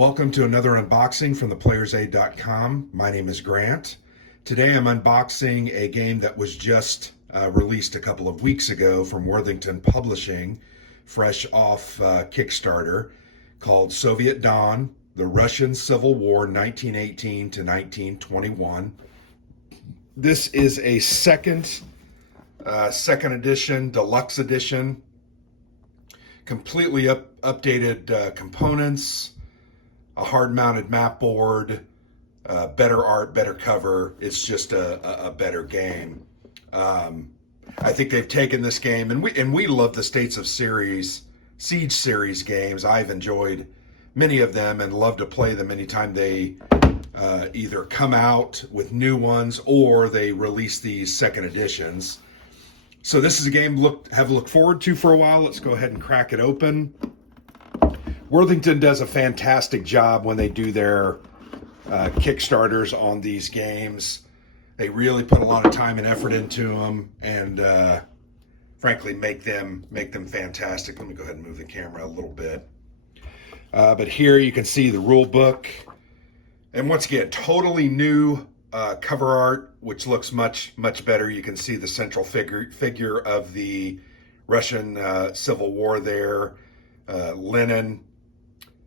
Welcome to another unboxing from theplayersaid.com. My name is Grant. Today I'm unboxing a game that was just released a couple of weeks ago from Worthington Publishing, fresh off Kickstarter, called Soviet Dawn, The Russian Civil War 1918 to 1921. This is a second edition, deluxe edition, completely updated components, a hard-mounted map board, better art, better cover. It's just a better game. I think they've taken this game, and we love the States of Siege series games. I've enjoyed many of them and love to play them anytime they either come out with new ones or they release these second editions. So this is a game have looked forward to for a while. Let's go ahead and crack it open. Worthington does a fantastic job when they do their Kickstarters on these games. They really put a lot of time and effort into them, and frankly make them fantastic. Let me go ahead and move the camera a little bit. But here you can see the rule book, and once again, totally new cover art, which looks much better. You can see the central figure of the Russian Civil War there, Lenin.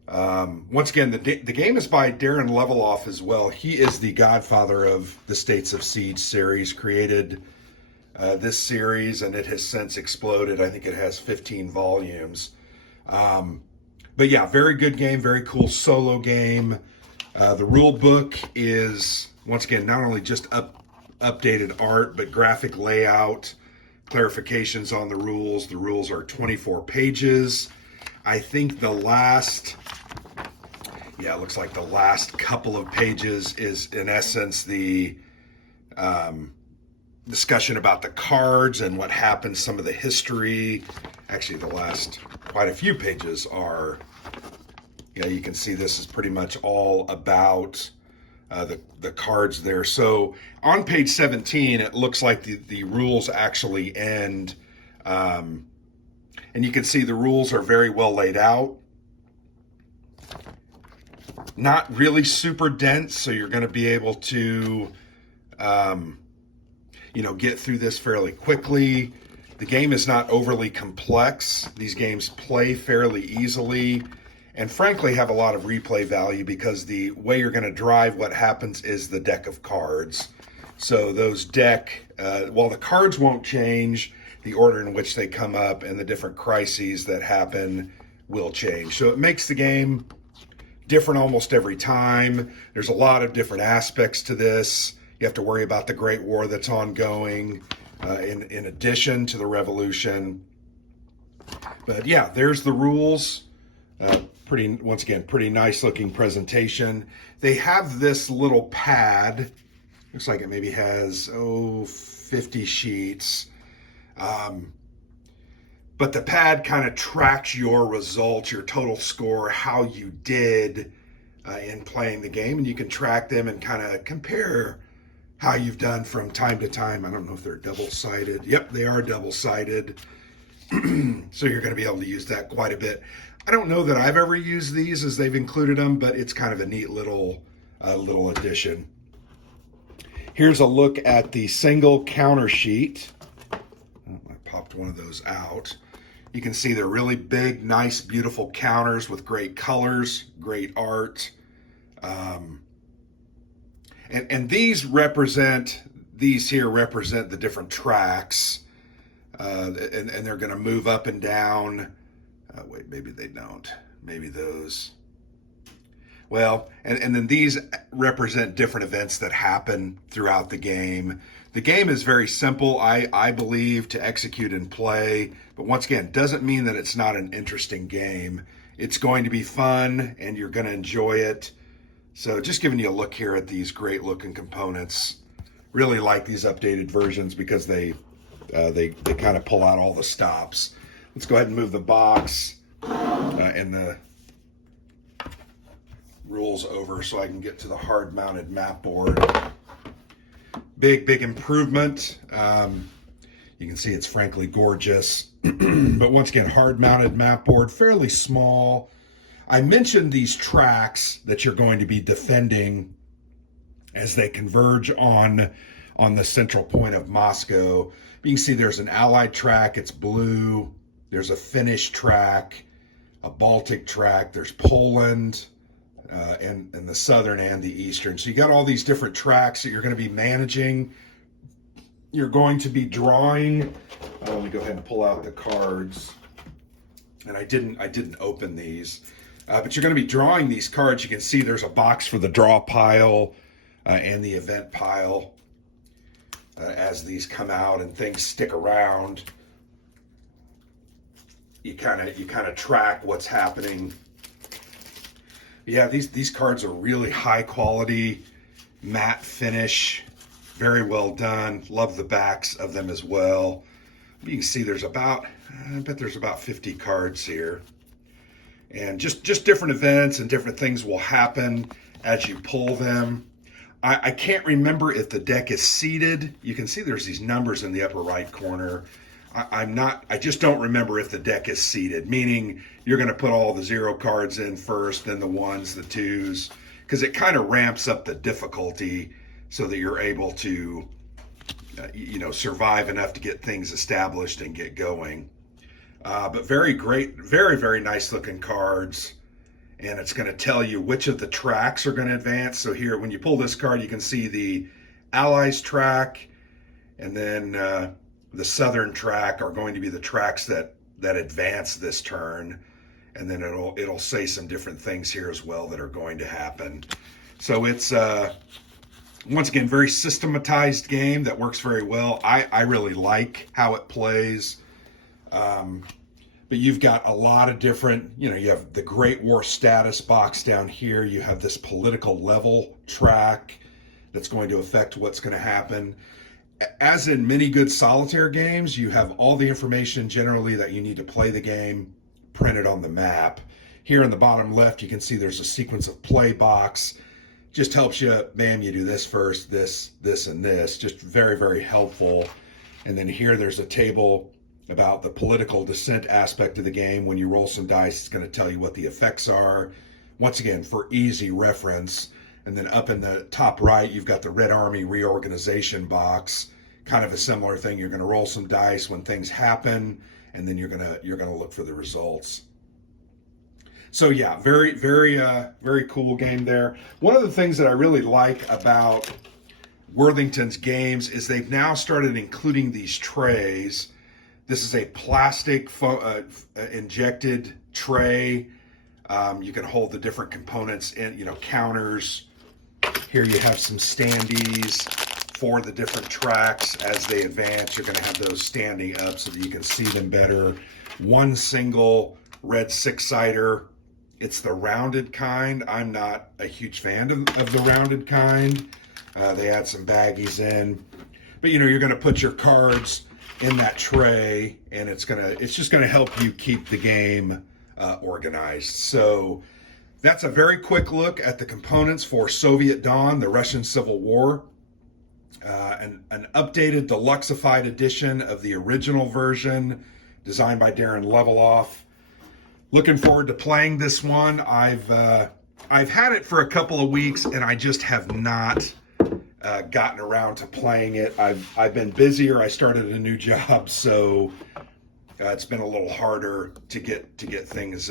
Once again, the game is by Darren Leveloff as well. He is the godfather of the States of Siege series, created this series, and it has since exploded. I think it has 15 volumes. But yeah, very good game, very cool solo game. The rule book is, once again, not only just updated art, but graphic layout, clarifications on the rules. The rules are 24 pages. I think it looks like the last couple of pages is, in essence, the discussion about the cards and what happens, some of the history. Actually, the last quite a few pages are, you can see this is pretty much all about the cards there. So on page 17, it looks like the rules actually end. And you can see the rules are very well laid out. Not really super dense, so you're going to be able to, get through this fairly quickly. The game is not overly complex. These games play fairly easily and frankly have a lot of replay value because the way you're going to drive what happens is the deck of cards. So those while the cards won't change, the order in which they come up and the different crises that happen will change. So it makes the game different almost every time. There's a lot of different aspects to this. You have to worry about the Great War that's ongoing in addition to the Revolution. But yeah, there's the rules. Once again, pretty nice looking presentation. They have this little pad. Looks like it maybe has, 50 sheets. But the pad kind of tracks your results, your total score, how you did in playing the game, and you can track them and kind of compare how you've done from time to time. I don't know if they're double-sided. Yep, they are double-sided. So you're going to be able to use that quite a bit. I don't know that I've ever used these as they've included them, but it's kind of a neat little addition. Here's a look at the single counter sheet. Popped one of those out. You can see they're really big, nice, beautiful counters with great colors, great art. And these here represent the different tracks. And they're going to move up and down. Wait, maybe they don't. Maybe those. Well, and then these represent different events that happen throughout the game. The game is very simple, I believe, to execute and play. But once again, doesn't mean that it's not an interesting game. It's going to be fun, and you're going to enjoy it. So just giving you a look here at these great-looking components. Really like these updated versions because they kind of pull out all the stops. Let's go ahead and move the box and the rules over so I can get to the hard-mounted map board. Big improvement. You can see it's frankly gorgeous. But once again, hard-mounted map board, fairly small. I mentioned these tracks that you're going to be defending as they converge on the central point of Moscow. You can see there's an Allied track, it's blue. There's a Finnish track, a Baltic track. There's Poland, and the southern and the eastern. So you got all these different tracks that you're going to be managing. You're going to be drawing. Let me go ahead and pull out the cards. And I didn't open these, but you're going to be drawing these cards. You can see there's a box for the draw pile and the event pile as these come out and things stick around. You kind of track what's happening. Yeah, these cards are really high quality, matte finish, very well done. Love the backs of them as well. You can see there's about, I bet there's about 50 cards here. And just different events and different things will happen as you pull them. I can't remember if the deck is seeded. You can see there's these numbers in the upper right corner. I just don't remember if the deck is seeded, meaning you're going to put all the 0 cards in first, then the 1s, the 2s, because it kind of ramps up the difficulty so that you're able to, survive enough to get things established and get going. But very great, very, very nice looking cards. And it's going to tell you which of the tracks are going to advance. So here, when you pull this card, you can see the Allies track, and then the Southern track are going to be the tracks that advance this turn. And then it'll say some different things here as well that are going to happen. So it's once again, very systematized game that works very well. I really like how it plays. But you've got a lot of different, you have the Great War status box down here. You have this political level track that's going to affect what's going to happen. As in many good solitaire games, you have all the information generally that you need to play the game printed on the map. Here in the bottom left, you can see there's a sequence of play box. Just helps you, bam, you do this first, this, and this. Just very, very helpful. And then here there's a table about the political dissent aspect of the game. When you roll some dice, it's going to tell you what the effects are. Once again, for easy reference. And then up in the top right, you've got the Red Army reorganization box. Kind of a similar thing. You're going to roll some dice when things happen, and then you're going to look for the results. So yeah, very, very, very cool game there. One of the things that I really like about Worthington's games is they've now started including these trays. This is a plastic injected tray. You can hold the different components in, counters. Here you have some standees for the different tracks as they advance. You're going to have those standing up so that you can see them better. One single red 6-sider. It's the rounded kind. I'm not a huge fan of the rounded kind. They add some baggies in. But, you're going to put your cards in that tray, and it's just going to help you keep the game organized. So that's a very quick look at the components for Soviet Dawn, the Russian Civil War. An updated deluxeified edition of the original version designed by Darren Leveloff. Looking forward to playing this one. I've had it for a couple of weeks, and I just have not gotten around to playing it. I've been busier. I started a new job, so it's been a little harder to get things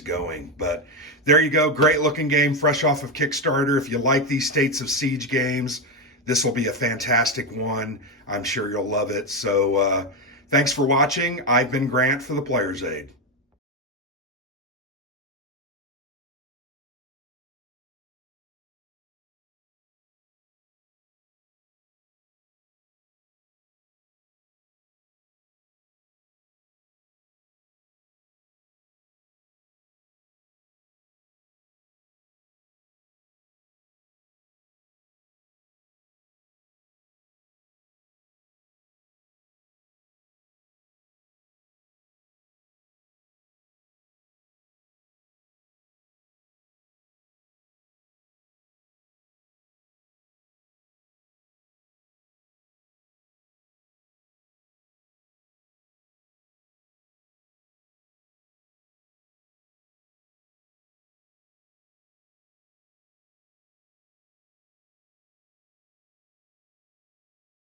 going. But there you go. Great looking game, fresh off of Kickstarter. If you like these States of Siege games, this will be a fantastic one. I'm sure you'll love it. So thanks for watching. I've been Grant for the Player's Aid.